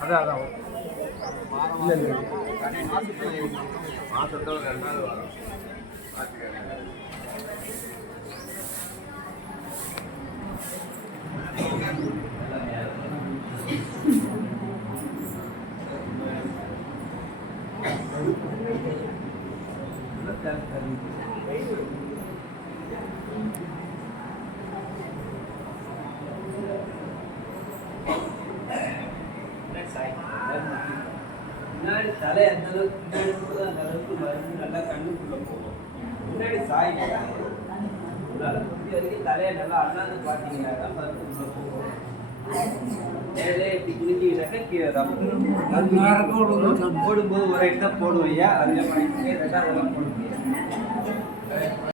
அதான் அதான். இல்லை இல்லை. மாசத்தோட ரெண்டு நாள் வரும் பார்த்துக்கங்க முன்னாடி தலை அந்த அளவுக்கு பின்னாடி கூட அந்த அளவுக்கு மருந்து நல்லா கண்ணுக்குள்ள போகும் முன்னாடி சாய் உங்களால முடிஞ்ச வரைக்கும் தலையை நல்லா அண்ணாந்து பார்த்தீங்கன்னா தான் மருந்து உள்ள போகும் இப்படி கீழே தான் போடும்போது ஒரு ஐட்டம் போடுவோம் ஐயா அதில் பண்ணிட்டு ரெண்டாவது